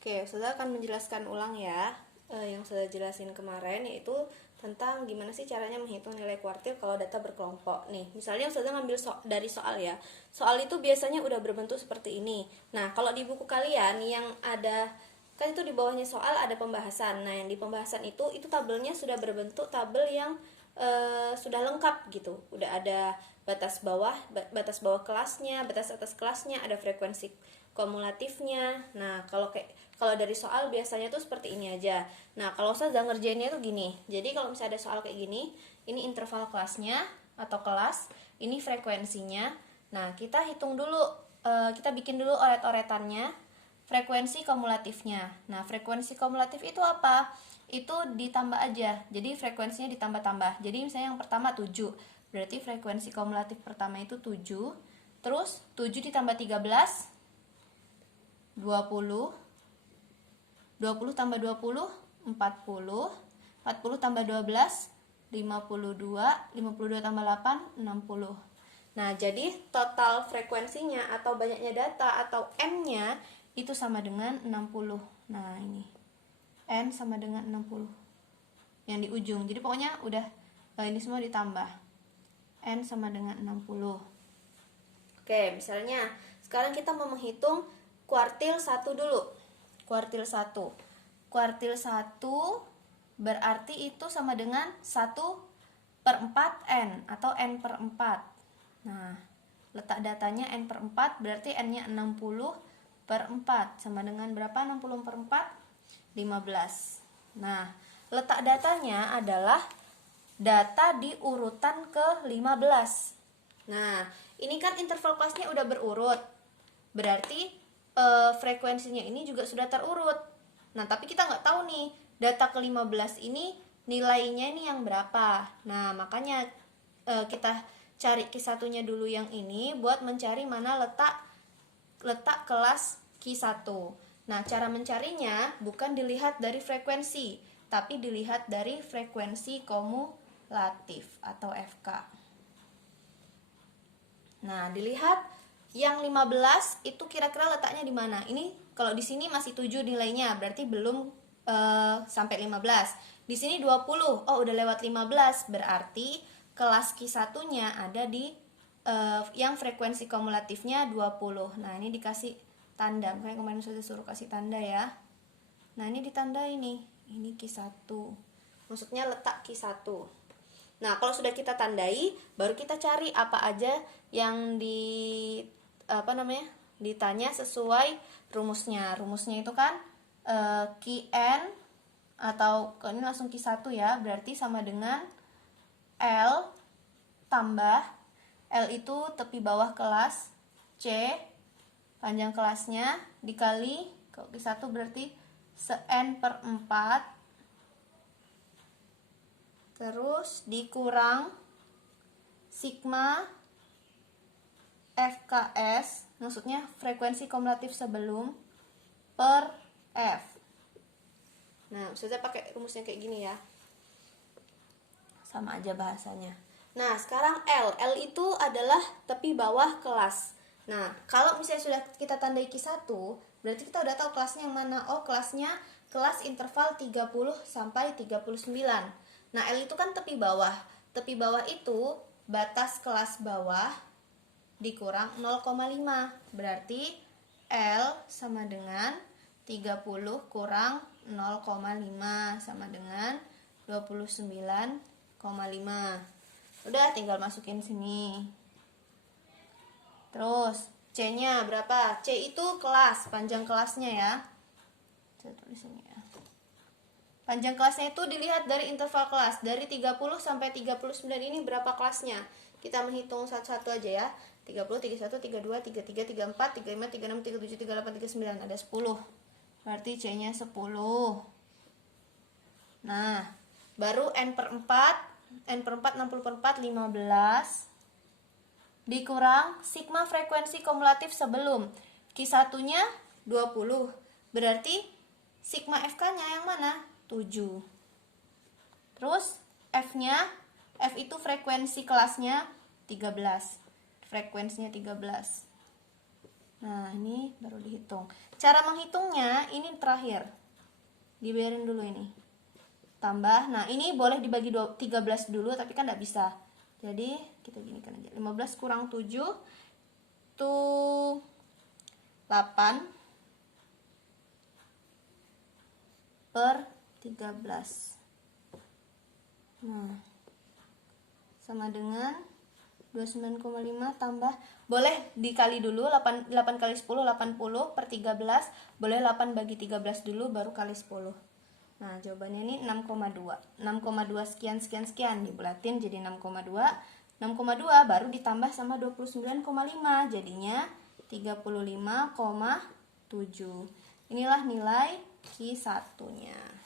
Oke, Ustazah akan menjelaskan ulang ya yang sudah jelasin kemarin, yaitu tentang gimana sih caranya menghitung nilai kuartil kalau data berkelompok. Nih, misalnya Ustazah ngambil dari soal ya. Soal itu biasanya udah berbentuk seperti ini. Nah, kalau di buku kalian yang ada, kan itu di bawahnya soal ada pembahasan. Nah, yang di pembahasan itu tabelnya sudah berbentuk tabel yang sudah lengkap gitu. Udah ada batas bawah kelasnya, batas atas kelasnya, ada frekuensi kumulatifnya. Nah, kalau dari soal biasanya tuh seperti ini aja. Nah, kalau saya udah ngerjainnya tuh gini. Jadi kalau misalnya ada soal kayak gini, ini interval kelasnya atau kelas, ini frekuensinya. Nah, kita hitung dulu, kita bikin dulu oret-oretannya, frekuensi kumulatifnya. Nah, frekuensi kumulatif itu apa? Itu ditambah aja. Jadi frekuensinya ditambah-tambah. Jadi misalnya yang pertama 7. Berarti frekuensi kumulatif pertama itu 7. Terus 7 ditambah 13 20. 20 tambah 20 40. 40 tambah 12 52. 52 tambah 8 60. Nah, jadi total frekuensinya atau banyaknya data atau N-nya itu sama dengan 60. Nah, ini N sama dengan 60 yang di ujung. Jadi pokoknya udah ini semua ditambah. N sama dengan 60. Oke, misalnya sekarang kita mau menghitung kuartil 1 dulu. Kuartil 1. Kuartil 1 berarti itu sama dengan 1/4 N atau N per 4. Nah, letak datanya N per 4 berarti N-nya 60/4. Sama dengan berapa 60/4? 15. Nah, letak datanya adalah data di urutan ke-15. Nah, ini kan interval kelasnya udah berurut. Berarti frekuensinya ini juga sudah terurut. Nah, tapi kita nggak tahu nih, data ke-15 ini nilainya ini yang berapa. Nah, makanya kita cari Q1-nya dulu yang ini buat mencari mana letak kelas Q1. Nah, cara mencarinya bukan dilihat dari frekuensi, tapi dilihat dari frekuensi kumulatif atau FK. Nah, dilihat yang 15 itu kira-kira letaknya di mana? Ini kalau di sini masih 7 nilainya, berarti belum sampai 15. Di sini 20. Oh, udah lewat 15, berarti kelas Q1-nya ada di yang frekuensi kumulatifnya 20. Nah, ini dikasih tanda. Makanya kemarin sudah suruh kasih tanda ya. Nah, ini ditanda ini Q1. Maksudnya letak Q1. Nah, kalau sudah kita tandai, baru kita cari apa aja yang ditanya sesuai rumusnya. Rumusnya itu kan Qn atau ini langsung Q1 ya, berarti sama dengan L tambah L itu tepi bawah kelas, C panjang kelasnya dikali kalau Q1 berarti se-N per 4, terus dikurang sigma FKS, maksudnya frekuensi kumulatif sebelum, per F. Nah, Ustazah pakai rumusnya kayak gini ya. Sama aja bahasanya. Nah, sekarang L itu adalah tepi bawah kelas. Nah, kalau misalnya sudah kita tandai Q1, berarti kita udah tahu kelasnya yang mana. Oh, kelasnya kelas interval 30 sampai 39. Nah, L itu kan tepi bawah. Tepi bawah itu batas kelas bawah dikurang 0,5. Berarti L sama dengan 30 kurang 0,5 sama dengan 29,5. Udah tinggal masukin sini. Terus C-nya berapa? C itu kelas, panjang kelasnya ya. Saya tulis sini ya. Panjang kelasnya itu dilihat dari interval kelas. Dari 30 sampai 39 ini berapa kelasnya? Kita menghitung satu-satu aja ya. 30, 31, 32, 33, 34, 35, 36, 37, 38, 39. Ada 10. Berarti C-nya 10. Nah, baru N per 4. N per 4, 60 per 4, 15. Dikurang sigma frekuensi kumulatif sebelum. Q1-nya 20. Berarti sigma FK-nya yang mana? 7. Terus F-nya, F itu frekuensi kelasnya 13. Frekuensinya 13. Nah, ini baru dihitung. Cara menghitungnya ini terakhir. Dibiarin dulu ini. Tambah. Nah, ini boleh dibagi 13 dulu, tapi kan tidak bisa. Jadi, kita ginikan aja. 15 kurang 7 itu 8 per 13. Nah, sama dengan 29,5 tambah, boleh dikali dulu, 8 kali 10, 80 per 13, boleh 8 bagi 13 dulu, baru kali 10. Nah, jawabannya ini 6,2. 6,2 sekian, sekian, sekian, dibulatin jadi 6,2. 6,2 baru ditambah sama 29,5, jadinya 35,7. Inilah nilai Q1-nya.